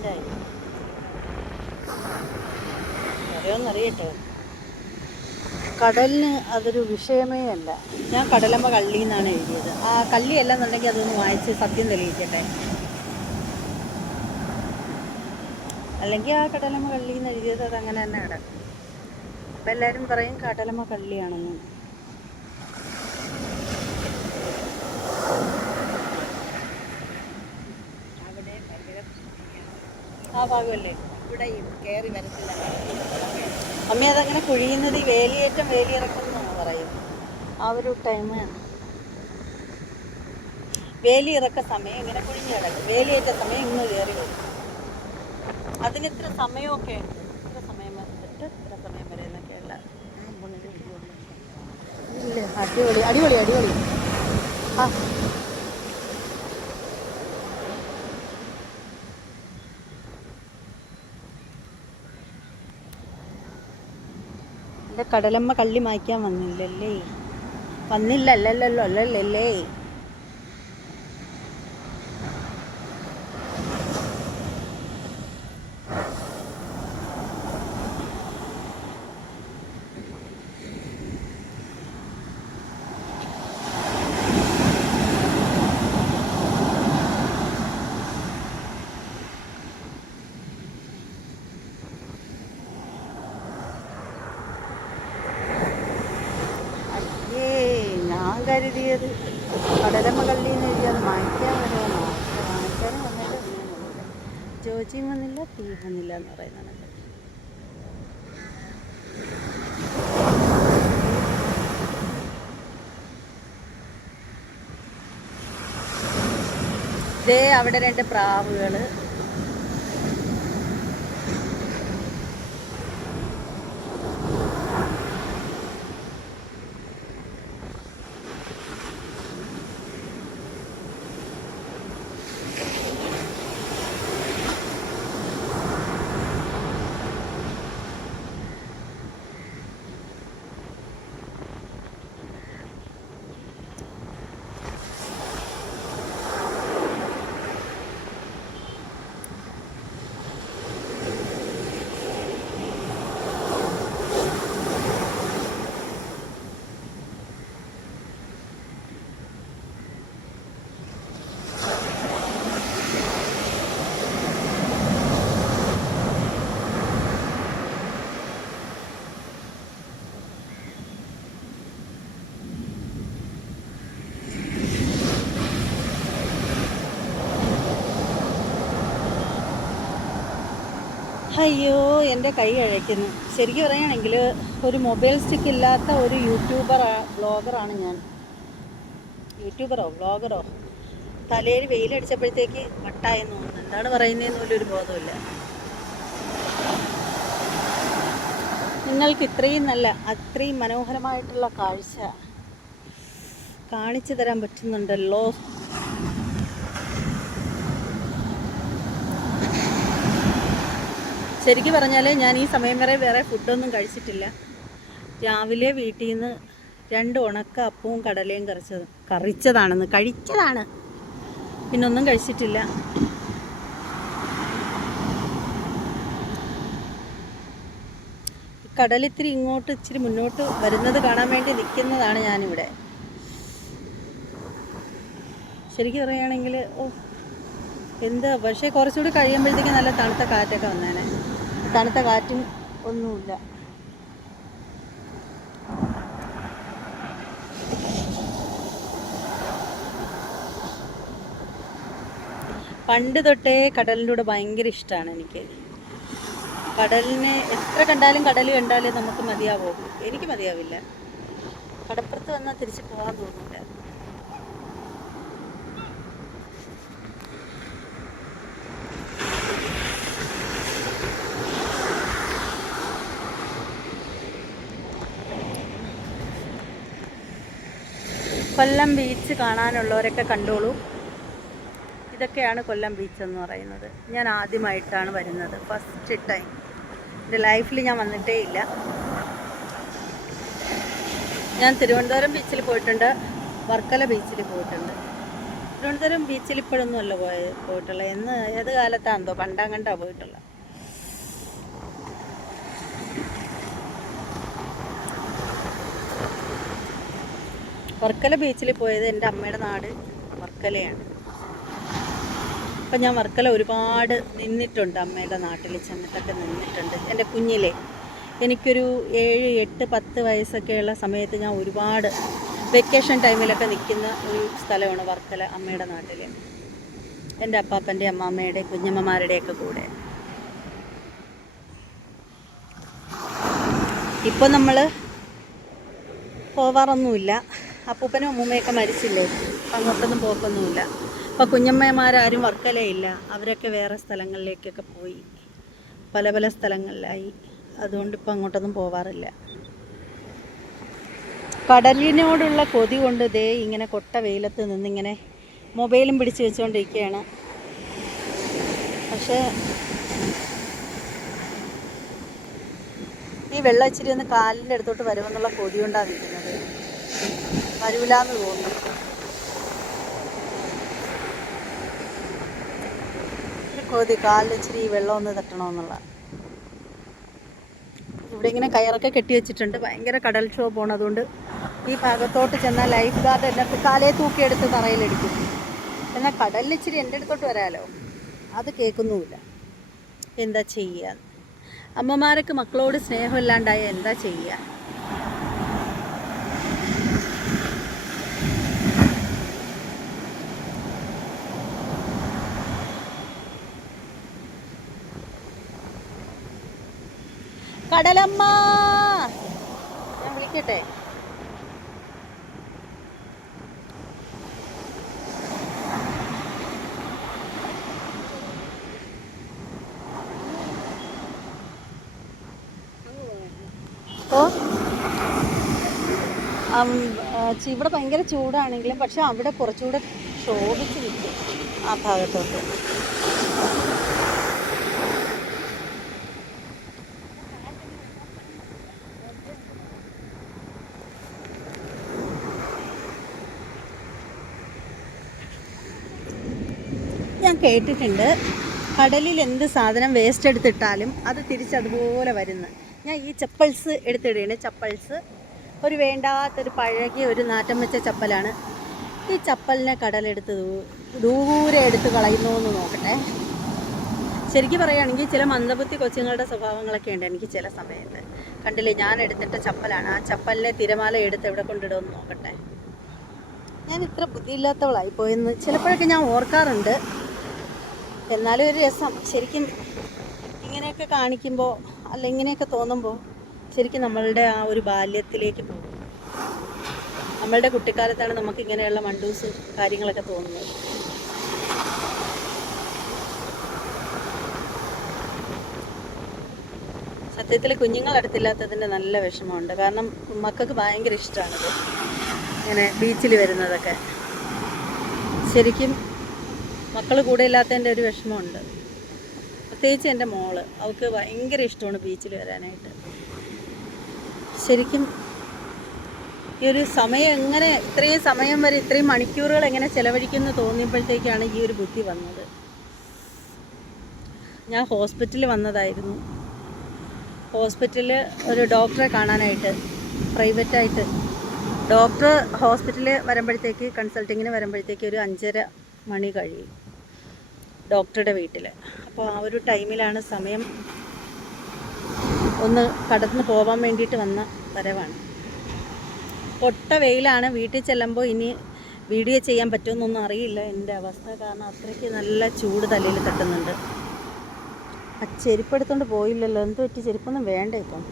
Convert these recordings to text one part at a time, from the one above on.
ആക്സിഡൻ്റായി. അറിയോന്നറിയട്ടോ. കടലിന് അതൊരു വിഷയമേ അല്ല. ഞാൻ കടലമ്മ കള്ളി എന്നാണ് എഴുതിയത്. ആ കള്ളിയല്ല എന്നുണ്ടെങ്കിൽ അതൊന്ന് വായിച്ച് സത്യം തെളിയിക്കട്ടെ. അല്ലെങ്കിൽ ആ കടലമ്മ കള്ളി എന്ന് എഴുതിയത് അത് അങ്ങനെ തന്നെ കിടക്കും. അപ്പം എല്ലാവരും പറയും കടലമ്മ കള്ളിയാണെന്ന്. ആ ഭാഗമല്ലേ ഇവിടെ കയറി വരത്തില്ല. അമ്മ അതങ്ങനെ കുഴിയുന്നത് ഈ വേലിയേറ്റം വേലിയിറക്കം എന്നാണ് പറയും. ആ ഒരു ടൈമാണ് വേലിയിറക്ക സമയം. ഇങ്ങനെ കുഴിഞ്ഞു കിടക്കും. വേലിയേറ്റ സമയം ഇന്ന് കയറി വരും. അതിന് ഇത്ര സമയമൊക്കെ ഉണ്ട്. ഇത്ര സമയം വന്നിട്ട് ഇത്ര സമയം വരെ എന്നൊക്കെയുള്ള ഇല്ല. അടിപൊളി അടിപൊളി അടിപൊളി. ആ എൻ്റെ കടലമ്മ കള്ളി മായ്ക്കാൻ വന്നില്ലല്ലേ? വന്നില്ല. അല്ലല്ലോ അല്ലല്ലേ? ഞാൻ കരുതിയത് കടലമ്മ കള്ളിന്ന് എഴുതിയത് മായ്ക്കാൻ വരുമോ. മായ്ക്കാനും വന്നില്ല. ജോജിയും വന്നില്ല, തീ വന്നില്ല എന്ന് പറയുന്നതാണ്. ഇതേ അവിടെ 2 പ്രാവുകൾ. അയ്യോ, എൻ്റെ കൈ കഴിക്കുന്നു. ശരിക്കും പറയുകയാണെങ്കിൽ ഒരു മൊബൈൽ സ്റ്റിക്ക് ഇല്ലാത്ത ഒരു ബ്ലോഗറാണ് ഞാൻ. വ്ളോഗറോ തലയിൽ വെയിലടിച്ചപ്പോഴത്തേക്ക് വട്ടായെന്ന് തോന്നുന്നു. എന്താണ് പറയുന്നതെന്ന് പോലും ഒരു ബോധമില്ല. നിങ്ങൾക്ക് അത്രയും മനോഹരമായിട്ടുള്ള കാഴ്ച കാണിച്ചു തരാൻ പറ്റുന്നുണ്ടല്ലോ. ശരിക്കും പറഞ്ഞാൽ ഞാൻ ഈ സമയം വരെ വേറെ ഫുഡൊന്നും കഴിച്ചിട്ടില്ല. രാവിലെ വീട്ടിൽ നിന്ന് 2 ഉണക്ക അപ്പവും കടലയും കഴിച്ചതാണ്. പിന്നൊന്നും കഴിച്ചിട്ടില്ല. കടലിത്തിരി ഇച്ചിരി മുന്നോട്ട് വരുന്നത് കാണാൻ വേണ്ടി നിൽക്കുന്നതാണ് ഞാനിവിടെ. ശരിക്കും പറയുകയാണെങ്കിൽ പക്ഷേ കുറച്ചുകൂടി കഴിയുമ്പോഴത്തേക്കും നല്ല തണുത്ത കാറ്റൊക്കെ വന്നേനെ. തണുത്ത കാറ്റും ഒന്നുമില്ല. പണ്ട് തൊട്ടേ കടലിൻ്റെ കൂടെ ഭയങ്കര ഇഷ്ടമാണ് എനിക്ക്. കടലിനെ എത്ര കണ്ടാലും നമുക്ക് മതിയാവോ? എനിക്ക് മതിയാവില്ല. കടപ്പുറത്ത് വന്നാൽ തിരിച്ച് പോകാൻ തോന്നില്ല. കൊല്ലം ബീച്ച് കാണാനുള്ളവരൊക്കെ കണ്ടോളൂ. ഇതൊക്കെയാണ് കൊല്ലം ബീച്ച് എന്ന് പറയുന്നത്. ഞാൻ ആദ്യമായിട്ടാണ് വരുന്നത്. First time. എൻ്റെ ലൈഫിൽ ഞാൻ വന്നിട്ടേ ഇല്ല. ഞാൻ തിരുവനന്തപുരം ബീച്ചിൽ പോയിട്ടുണ്ട്, വർക്കല ബീച്ചിൽ പോയിട്ടുണ്ട്. തിരുവനന്തപുരം ബീച്ചിൽ ഇപ്പോഴൊന്നും അല്ല പോയിട്ടുള്ളത്. ഏത് കാലത്താണെന്തോ പണ്ടാങ്ങണ്ടാ പോയിട്ടുള്ളത്. വർക്കല ബീച്ചിൽ പോയത് എൻ്റെ അമ്മയുടെ നാട് വർക്കലയാണ്. അപ്പം ഞാൻ വർക്കല ഒരുപാട് നിന്നിട്ടുണ്ട്. അമ്മയുടെ നാട്ടിൽ ചെന്നിട്ടൊക്കെ നിന്നിട്ടുണ്ട്. എൻ്റെ കുഞ്ഞിലെ എനിക്കൊരു 7, 8, 10 വയസ്സൊക്കെയുള്ള സമയത്ത് ഞാൻ ഒരുപാട് വെക്കേഷൻ ടൈമിലൊക്കെ നിൽക്കുന്ന ഒരു സ്ഥലമാണ് വർക്കല, അമ്മയുടെ നാട്ടിൽ. എൻ്റെ അപ്പാപ്പൻ്റെ, അമ്മാമ്മയുടെ, കുഞ്ഞമ്മമാരുടെയൊക്കെ കൂടെ. ഇപ്പം നമ്മൾ പോവാറൊന്നുമില്ല. അപ്പൂപ്പനും അമ്മൂമ്മയൊക്കെ മരിച്ചില്ലേ, അങ്ങോട്ടൊന്നും പോക്കൊന്നുമില്ല. അപ്പോൾ കുഞ്ഞമ്മമാരാരും വർക്കലയില്ല. അവരൊക്കെ വേറെ സ്ഥലങ്ങളിലേക്കൊക്കെ പോയി, പല പല സ്ഥലങ്ങളിലായി. അതുകൊണ്ട് ഇപ്പം അങ്ങോട്ടൊന്നും പോവാറില്ല. കടലിനോടുള്ള കൊതി കൊണ്ട് ദേ ഇങ്ങനെ കൊട്ട വെയിലത്ത് നിന്നിങ്ങനെ മൊബൈലും പിടിച്ച് വെച്ചുകൊണ്ടിരിക്കുകയാണ്. പക്ഷേ ഈ വെള്ളം ഇച്ചിരി ഒന്ന് കാലിൻ്റെ അടുത്തോട്ട് വരുമെന്നുള്ള കൊതി കൊണ്ടാണ് നിൽക്കുന്നത്. വരൂലെന്ന് തോന്നുന്നു. ഒരു കൊതി, കാലിൽ ഇച്ചിരി ഈ വെള്ളം ഒന്ന് തട്ടണമെന്നുള്ള. ഇവിടെ ഇങ്ങനെ കയറൊക്കെ കെട്ടി വെച്ചിട്ടുണ്ട്. ഭയങ്കര കടൽക്ഷോഭമാണ്. അതുകൊണ്ട് ഈ ഭാഗത്തോട്ട് ചെന്നാൽ ലൈഫ് ഗാർഡ് എന്നെ കാലേ തൂക്കിയെടുത്ത് തറയിലടിക്കും. എന്നാൽ കടലിൽ ഇച്ചിരി എൻ്റെ അടുത്തോട്ട് വരാമല്ലോ, അത് കേൾക്കുന്നുമില്ല. എന്താ ചെയ്യുക? അമ്മമാരൊക്കെ മക്കളോട് സ്നേഹമില്ലാണ്ടായ എന്താ ചെയ്യുക? കടലമ്മ, ഞാൻ വിളിക്കട്ടെ? ഓ, ഇവിടെ ഭയങ്കര ചൂടാണെങ്കിലും പക്ഷെ അവിടെ കുറച്ചുകൂടെ ശോഭിച്ച് നിൽക്കും ആ ഭാഗത്തോട്ട്. ഞാൻ കേട്ടിട്ടുണ്ട് കടലിൽ എന്ത് സാധനം വേസ്റ്റ് എടുത്തിട്ടാലും അത് തിരിച്ചതുപോലെ വരുന്നു. ഞാൻ ഈ ചപ്പൽസ് എടുത്തിടുകയാണ്. ചപ്പൽസ് ഒരു വേണ്ടാത്തൊരു പഴകിയ ഒരു നാറ്റം വെച്ച ചപ്പലാണ്. ഈ ചപ്പലിനെ കടലെടുത്ത് ദൂരെ എടുത്ത് കളയുന്നു എന്ന് നോക്കട്ടെ. ശരിക്കും പറയുകയാണെങ്കിൽ ചില മന്ദബുദ്ധി കൊച്ചുങ്ങളുടെ സ്വഭാവങ്ങളൊക്കെ ഉണ്ട് എനിക്ക് ചില സമയത്ത്. കണ്ടില്ലേ, ഞാൻ എടുത്തിട്ട ചപ്പലാണ്. ആ ചപ്പലിനെ തിരമാല എടുത്ത് എവിടെ കൊണ്ടിടുമെന്ന് നോക്കട്ടെ. ഞാൻ ഇത്ര ബുദ്ധിയില്ലാത്തവളായിപ്പോയെന്ന് ചിലപ്പോഴൊക്കെ ഞാൻ ഓർക്കാറുണ്ട്. എന്നാലും ഒരു രസം. ശരിക്കും ഇങ്ങനെയൊക്കെ കാണിക്കുമ്പോൾ അല്ല ഇങ്ങനെയൊക്കെ തോന്നുമ്പോൾ ശരിക്കും നമ്മളുടെ ആ ഒരു ബാല്യത്തിലേക്ക് പോകും. നമ്മളുടെ കുട്ടിക്കാലത്താണ് നമുക്ക് ഇങ്ങനെയുള്ള മണ്ടൂസ് കാര്യങ്ങളൊക്കെ തോന്നുന്നത്. സത്യത്തിൽ കുഞ്ഞുങ്ങളടുത്തില്ലാത്തതിൻ്റെ നല്ല വിഷമമുണ്ട്. കാരണം മക്കൾക്ക് ഭയങ്കര ഇഷ്ടമാണിത്, ഇങ്ങനെ ബീച്ചിൽ വരുന്നതൊക്കെ. ശരിക്കും മക്കൾ കൂടെ ഇല്ലാത്തതിൻ്റെ ഒരു വിഷമമുണ്ട്. പ്രത്യേകിച്ച് എൻ്റെ മോള്, അവൾക്ക് ഭയങ്കര ഇഷ്ടമാണ് ബീച്ചിൽ വരാനായിട്ട്. ശരിക്കും ഈ ഒരു സമയം എങ്ങനെ, ഇത്രയും സമയം വരെ ഇത്രയും മണിക്കൂറുകൾ എങ്ങനെ ചിലവഴിക്കുമെന്ന് തോന്നിയപ്പോഴത്തേക്കാണ് ഈ ഒരു ബുദ്ധി വന്നത്. ഞാൻ ഹോസ്പിറ്റലിൽ വന്നതായിരുന്നു. ഹോസ്പിറ്റലിൽ ഒരു ഡോക്ടറെ കാണാനായിട്ട്, പ്രൈവറ്റായിട്ട്. ഡോക്ടർ ഹോസ്പിറ്റലിൽ വരുമ്പോഴത്തേക്ക്, കൺസൾട്ടിങ്ങിന് വരുമ്പോഴത്തേക്ക് ഒരു 5:30 മണി കഴിയും ഡോക്ടറുടെ വീട്ടിൽ. അപ്പോൾ ആ ഒരു ടൈമിലാണ് സമയം ഒന്ന് കടന്ന് പോകാൻ വേണ്ടിയിട്ട് വന്ന വരവാണ്. പൊട്ട വെയിലാണ്. വീട്ടിൽ ചെല്ലുമ്പോൾ ഇനി വീഡിയോ ചെയ്യാൻ പറ്റുമെന്നൊന്നും അറിയില്ല എൻ്റെ അവസ്ഥ. കാരണം അത്രയ്ക്ക് നല്ല ചൂട് തലയിൽ തട്ടുന്നുണ്ട്. ആ ചെരുപ്പ് എടുത്തുകൊണ്ട് പോയില്ലല്ലോ, എന്ത് പറ്റി? ചെരുപ്പൊന്നും വേണ്ട ഇപ്പം.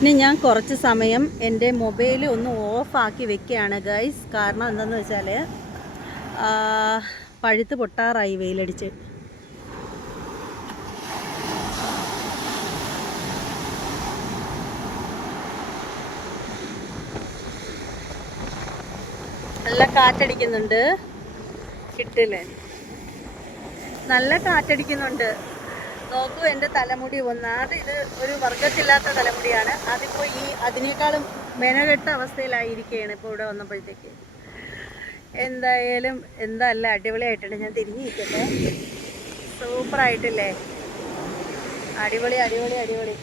ഇനി ഞാൻ കുറച്ച് സമയം എൻ്റെ മൊബൈൽ ഒന്ന് ഓഫാക്കി വെക്കുകയാണ് ഗൈസ്. കാരണം എന്താണെന്ന് വെച്ചാൽ പഴുത്ത് പൊട്ടാറായി വെയിലടിച്ച്. നല്ല കാറ്റടിക്കുന്നുണ്ട്, കിട്ടില്ലേ? നല്ല കാറ്റടിക്കുന്നുണ്ട്. നോക്കൂ, എൻ്റെ തലമുടി ഒന്നാമത് ഇത് ഒരു വർഗത്തില്ലാത്ത തലമുടിയാണ്. അതിപ്പോൾ അതിനേക്കാളും മെനകെട്ട അവസ്ഥയിലായിരിക്കുകയാണ് ഇപ്പോൾ ഇവിടെ വന്നപ്പോഴത്തേക്ക്. എന്തായാലും എന്തല്ല അടിപൊളിയായിട്ടുണ്ട്. ഞാൻ തിരിഞ്ഞു നിൽക്കട്ടെ. സൂപ്പറായിട്ടില്ലേ? അടിപൊളി അടിപൊളി അടിപൊളി.